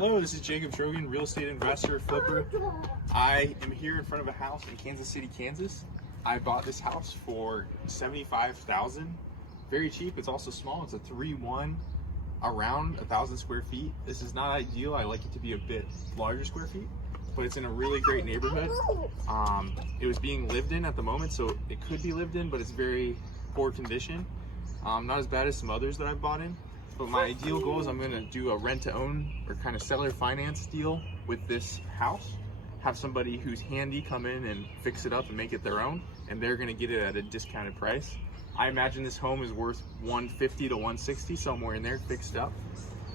Hello, this is Jacob Trogan, real estate investor, flipper. I am here in front of a house in Kansas City, Kansas. I bought this house for $75,000. Very cheap. It's also small. It's a 3-1, around 1,000 square feet. This is not ideal. I like it to be a bit larger square feet, but it's in a really great neighborhood. It was being lived in at the moment, so it could be lived in, but it's very poor condition. Not as bad as some others that I've bought in. But my ideal goal is I'm going to do a rent-to-own or kind of seller finance deal with this house. Have somebody who's handy come in and fix it up and make it their own, and they're going to get it at a discounted price. I imagine this home is worth $150 to $160, somewhere in there, fixed up.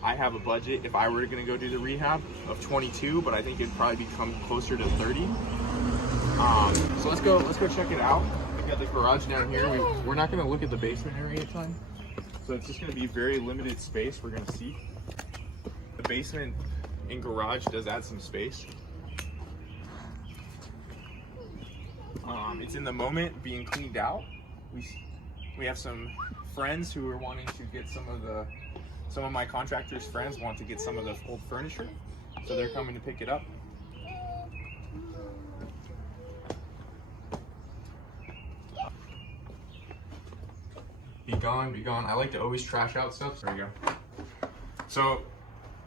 I have a budget, if I were going to go do the rehab, of 22, but I think it'd probably become closer to 30. So let's go check it out. We've got the garage down here. We're not going to look at the basement area a ton. So it's just going to be very limited space we're going to see. The basement and garage does add some space. It's in the moment being cleaned out. We have some friends who are wanting to get some of my contractors' friends want to get some of the old furniture, so they're coming to pick it up. Be gone, be gone. I like to always trash out stuff. There we go. So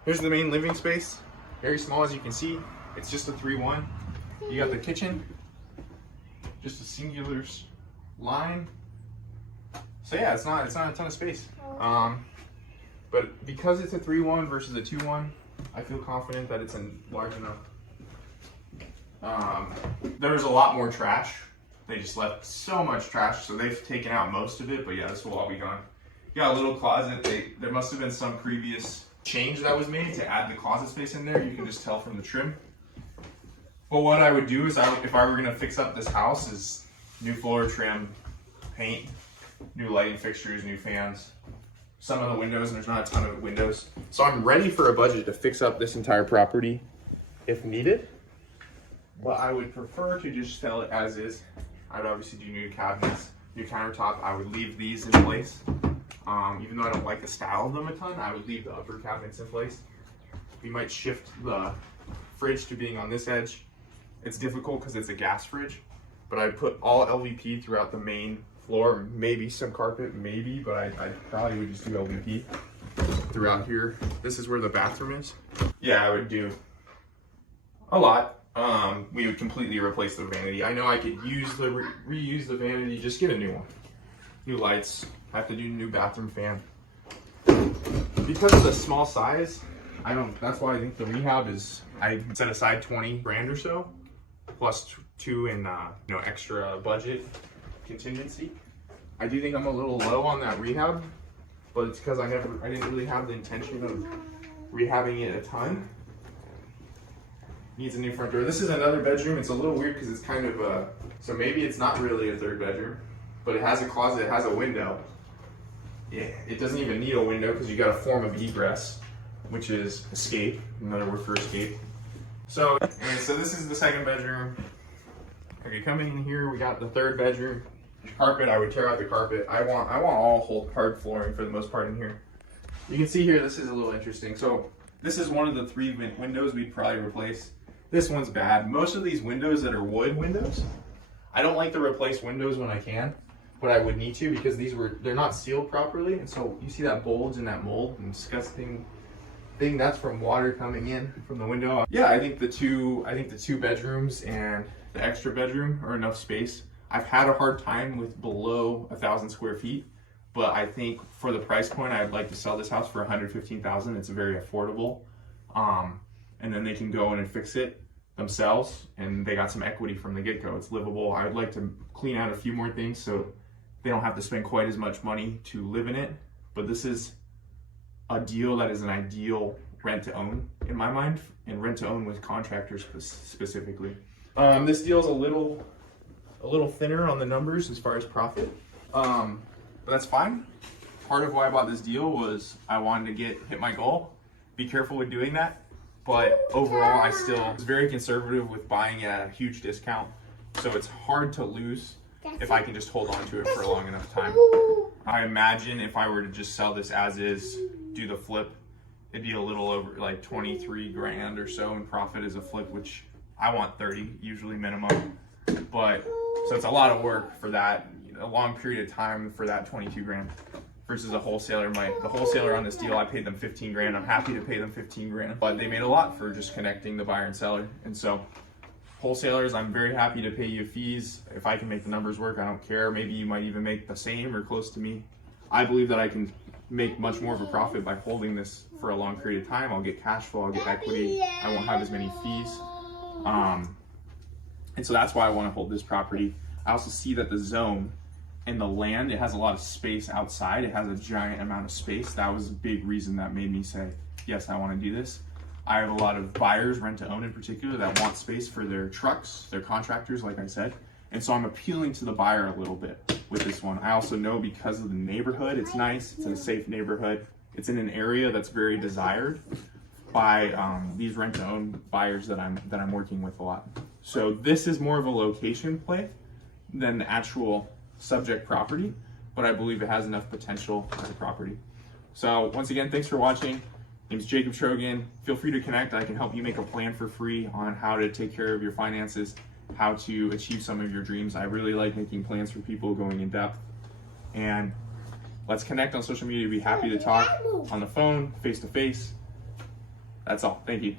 here's the main living space. Very small, as you can see. It's just a 3-1. You got the kitchen, just a singular line. So yeah, it's not a ton of space. But because it's a 3-1 versus a 2-1, I feel confident that it's large enough. There's a lot more trash. They just left so much trash, so they've taken out most of it, but yeah, this will all be gone. You got a little closet. There must have been some previous change that was made to add the closet space in there. You can just tell from the trim. But what I would do is, if I were gonna fix up this house, is new floor trim, paint, new lighting fixtures, new fans, some of the windows, and there's not a ton of windows. So I'm ready for a budget to fix up this entire property if needed. But I would prefer to just sell it as is. I'd obviously do new cabinets, new countertop. I would leave these in place. Even though I don't like the style of them a ton, I would leave the upper cabinets in place. We might shift the fridge to being on this edge. It's difficult because it's a gas fridge, but I'd put all LVP throughout the main floor, maybe some carpet, maybe, but I probably would just do LVP throughout here. This is where the bathroom is. Yeah, I would do a lot. We would completely replace the vanity. I know I could reuse the vanity, just get a new one. New lights, have to do new bathroom fan. Because of the small size, that's why I think the rehab is, I set aside 20 grand or so, plus 2 in extra budget contingency. I do think I'm a little low on that rehab, but it's because I didn't really have the intention of rehabbing it a ton. Needs a new front door. This is another bedroom. It's a little weird because it's kind of so maybe it's not really a third bedroom, but it has a closet, it has a window. Yeah, it doesn't even need a window because you got a form of egress, which is escape, another word for escape. So this is the second bedroom. Okay, coming in here, we got the third bedroom. Carpet, I would tear out the carpet. I want all hard flooring for the most part in here. You can see here, this is a little interesting. So this is one of the 3 windows we'd probably replace. This one's bad. Most of these windows that are wood windows, I don't like to replace windows when I can, but I would need to because they're not sealed properly. And so you see that bulge and that mold and disgusting thing, that's from water coming in from the window. Yeah, I think the two bedrooms and the extra bedroom are enough space. I've had a hard time with below 1,000 square feet, but I think for the price point, I'd like to sell this house for $115,000. It's very affordable. And then they can go in and fix it themselves, and they got some equity from the get-go. It's livable. I would like to clean out a few more things so they don't have to spend quite as much money to live in it. But this is a deal that is an ideal rent-to-own in my mind, and rent-to-own with contractors specifically. This deal is a little thinner on the numbers as far as profit, but that's fine. Part of why I bought this deal was I wanted to hit my goal. Be careful with doing that. But overall, I still was very conservative with buying at a huge discount. So it's hard to lose if I can just hold on to it for a long enough time. I imagine if I were to just sell this as is, do the flip, it'd be a little over like 23 grand or so in profit as a flip, which I want 30 usually minimum. But so it's a lot of work for that, a long period of time for that 22 grand versus a wholesaler. The wholesaler on this deal, I paid them 15 grand. I'm happy to pay them 15 grand, but they made a lot for just connecting the buyer and seller. And so wholesalers, I'm very happy to pay you fees. If I can make the numbers work, I don't care. Maybe you might even make the same or close to me. I believe that I can make much more of a profit by holding this for a long period of time. I'll get cash flow, I'll get equity. I won't have as many fees. And so that's why I want to hold this property. I also see that the zone and the land, it has a lot of space outside. It has a giant amount of space. That was a big reason that made me say, yes, I want to do this. I have a lot of buyers, rent to own in particular, that want space for their trucks, their contractors, like I said. And so I'm appealing to the buyer a little bit with this one. I also know because of the neighborhood, it's nice, it's in a safe neighborhood. It's in an area that's very desired by these rent to own buyers that I'm working with a lot. So this is more of a location play than the actual subject property, but I believe it has enough potential as a property. So once again, thanks for watching. My name's Jacob Trogan. Feel free to connect. I can help you make a plan for free on how to take care of your finances, how to achieve some of your dreams. I really like making plans for people, going in depth. And let's connect on social media. Be happy to talk on the phone, face to face. That's all. Thank you.